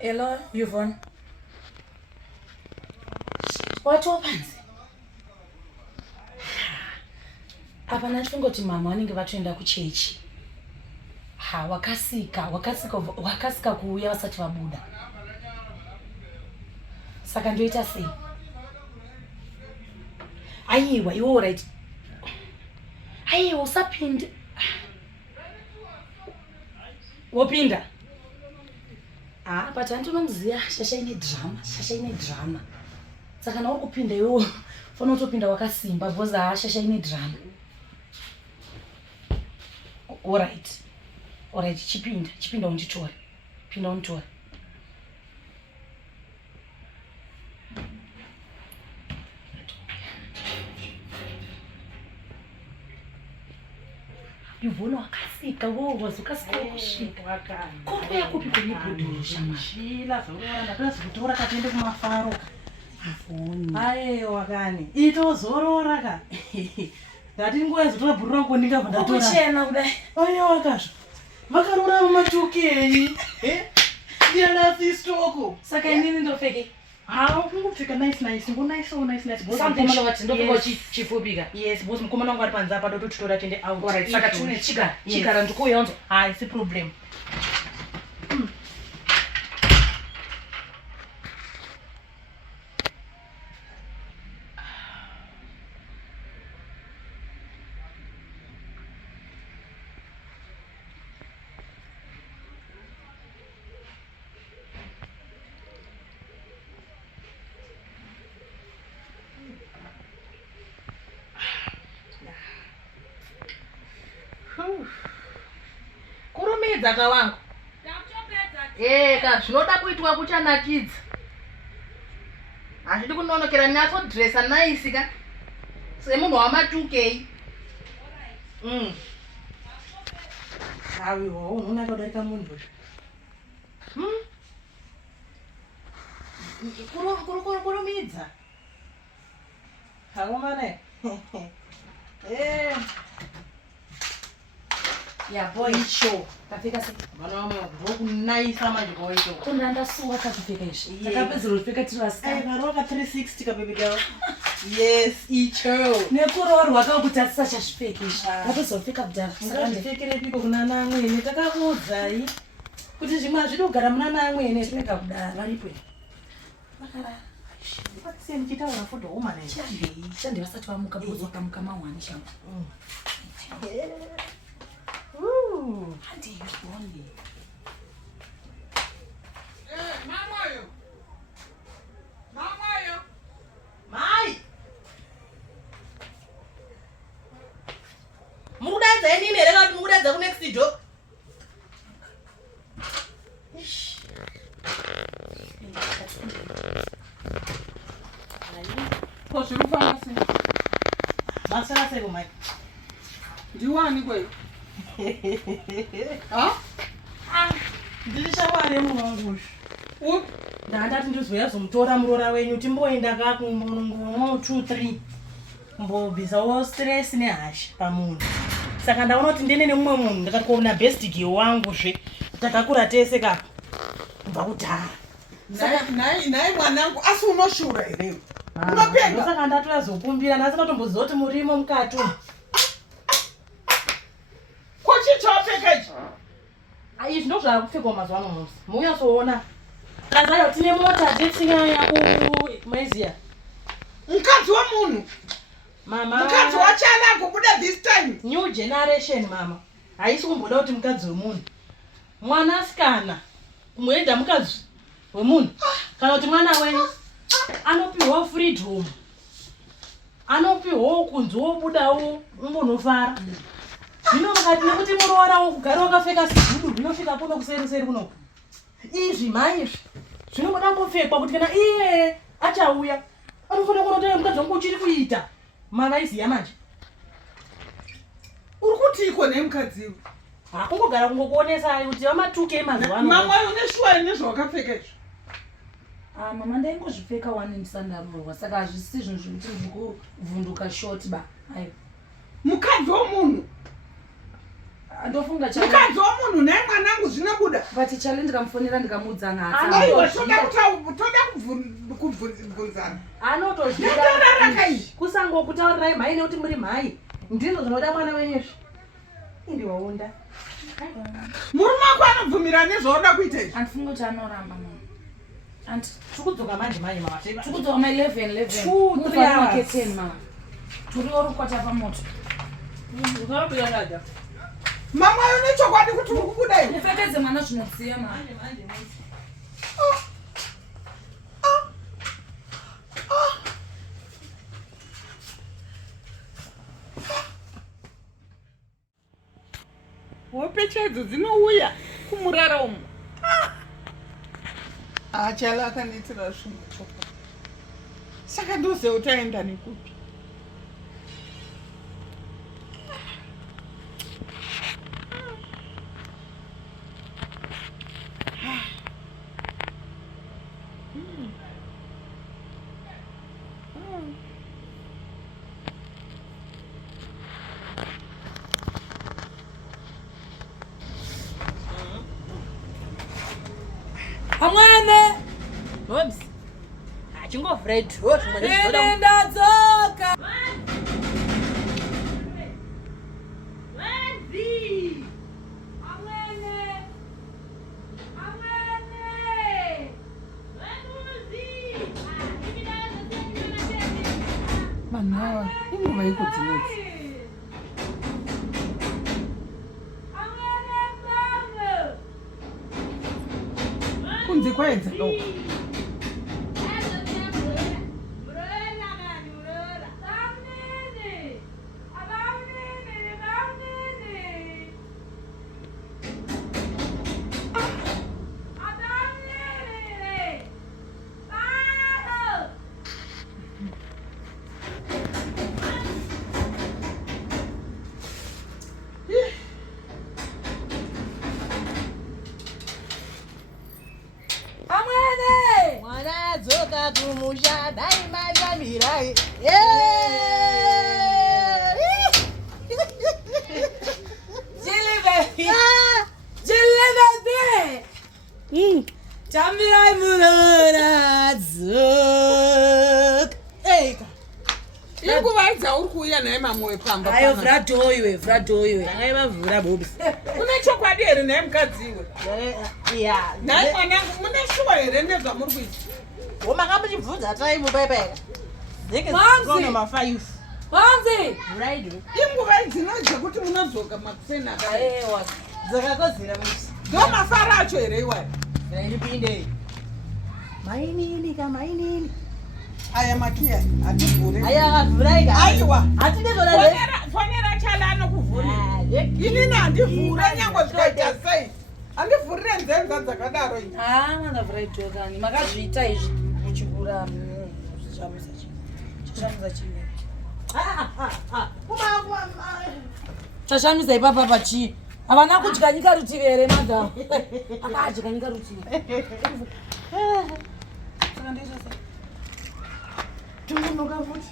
Hello, Yvonne. What happened? Apa nachifunga kuti mama vanenge vatoenda kuchechi. Wakasika kuuya vasati vabuda. Saka ndoita sei? Aiwa, you all right? Aiwa, usapinda. Wopinda? But andinomuziya shasha ine drama. Saka nauri kupinda iwo fona utopinda wakasimba because shasha ine drama. All right, chipinda unditore. Pinda unditore. Yvonne wakasika wazokasika kusvika kombe yakupi kunibhodhosha mashila zorora ndakazotora katende kumafaro Yvonne aiwa kani itozorora ka ngati nguwa yazotora ngoninga vandatora kuchena kudai aiwa kazvo vakarora mumatukei ndiyana sistoko saka inini ndopfeke kungopfeka nice nice something short ndopfeka chifupika yes boss mukomana wangu ari panze apa dototora tende out alright saka tune chigara ndikuuya unzo si problem kurumidza kawangu ka zvinoda kuitwa kuchanakidza hazvidi kunonokera natsodresa nice ka semunhu wama2k awiwa unonaka kudarika munhu kurumidza haumane Yeah, boy, show. Kafika sasa. Mama roku nice ama boy show. Kuna ndasuwa kafika ishi. Takapedza rufika tirasika. Varoka 360 kababy girl. Yes, icho. Nekurorwa kakutatsa chashipeka ishi. Kapezofika kudara. Ngazvipfekere piko kuna Namwene takakuudzai. Kuti zvimwe hazvidi kugara muna Namwene tinenge kudara varipo. Makara. Patse mchitaura photo woman. Chande vasati vamuka bozo kamuka mawani changu. Hadi Yvonne. Mamayo. Mai. Mukudadza inini here kana mukudadza ku next door? Ko zviri pamasi. Masara seko mai. Ndiwani kwe? Ndishawane munhu wangu. Ndandati ndizoya zomutora murora wenyu timboenda kakumbo 2-3 mbobvisawo stress nehashi pamunhu. Saka ndaona kuti ndene nemumwe munhu ndakati kuona best girl wangu takakura tese kapa kubva kudhara. Nayi mwanangu asi unoshura here. Unopenga. Saka ndatoya zokumbira nasi matomboziva kuti murimo mukati. Izvi ndo zvakupfekwa mazuva ano musi. Munyasoona. Kazayo tine mota dzetsinyaya kuMaizia. Mukadzi womunhu. Mama. Mukadzi wachana kubuda this time. New generation mama. Haisi kumboda kuti mukadzi womunhu. Mwanasikana. Kumuenda mukadzi womunhu. Kana kuti mwana wenyu anopiwa freedom. Anopiwa kunzi wobudawo umbonofara. Zvino mukati nekuti Nemurora wokugara wakapfeka sigudu zvinosvika kuno kuseri kuno. Izvi mai zvinoda mbopfekwa kuti kana iye achauya anofanira kunotaura mukadzi wangu uchiri kuita. Mavaiziya manje. Uri kuti iko nemukadziwo. Kungogara kungokuonesa kuti vama2k mazuva ano. Mama une shuwa ine zvawakapfeka izvo. mama ndaingozvipfeka wani ndisandarurwa saka hazvisi zvinhu zvekuti ndikuvhunduka shoti ba. Ayo. Mukadzi womunhu. Ndofunga mukadzi womunhu naye mwanangu zvinobuda. But challenge ndikamufonera ndikamuudza ngata. Aiwa toda kubvunzana. Anotozvira kusangokutaurirai mhai nekuti muri mhai. Ndizvo zvinoda mwana wenyezvo. Indi waunda. Murume wako anobvumira nezvauda kuita izvi. Andifunga kuti anoramba munhu. And tukudzoka manje mama. Tukudzoka ma 11. 2 3 hours 10 mama. Turi orukwata pamoto. Ukabuya dada. Mama yone chokwadi kuti uri kubuda iwe. Ndifekeze mwana zvinodziya mama. Hope chedzo dzinouya kumurara umu. Achala akanitira zvinhu choko. Saka ndoze utaenda nekupi. Yamwene. Bobs. Achingo afraid. Nenda dzoka. Wenzi. Yamwene. Manawa, inguva yekudzinedzi. Kunzi kwaedza do. Kumusha dai manja mirai. Jilibebe. Chamirai Nemurora zuk. Eka. Inguva idzauri kuuya naye mamwe pamba. Ayo vradoiwe. Danga mavhura Bobs. Une chokwadi here naye mukadzi iwe. Yeah. Naye mwanangu mune shuwa here nezvamuri kuita. Wamakamuchibvunza time pepera. Zeke zona ma5. Wanzi. Muraido. Inguva idzinodza kuti munodzoka makusena kare. Ewa. Dzakakozera musi. Ndo mafara acho here iwe. Ndipinde. Mainini. Aya makia ativhure. Aya vhuraika. Aiwa. Atinde zona Fonera chala anokuvhura. Inini handivhure nyangwe zvikaita sei. Handivhurire nzenza dzakadaro iyi. Mwana vraidokani. Makazviita izvi muchikura zvichamisa chii. Chashamisa ipapa pachi. Havana kudya nyika rutivi here madam. Akadya nyika rutivi. Saka ndoita sei? Tungunuka futi.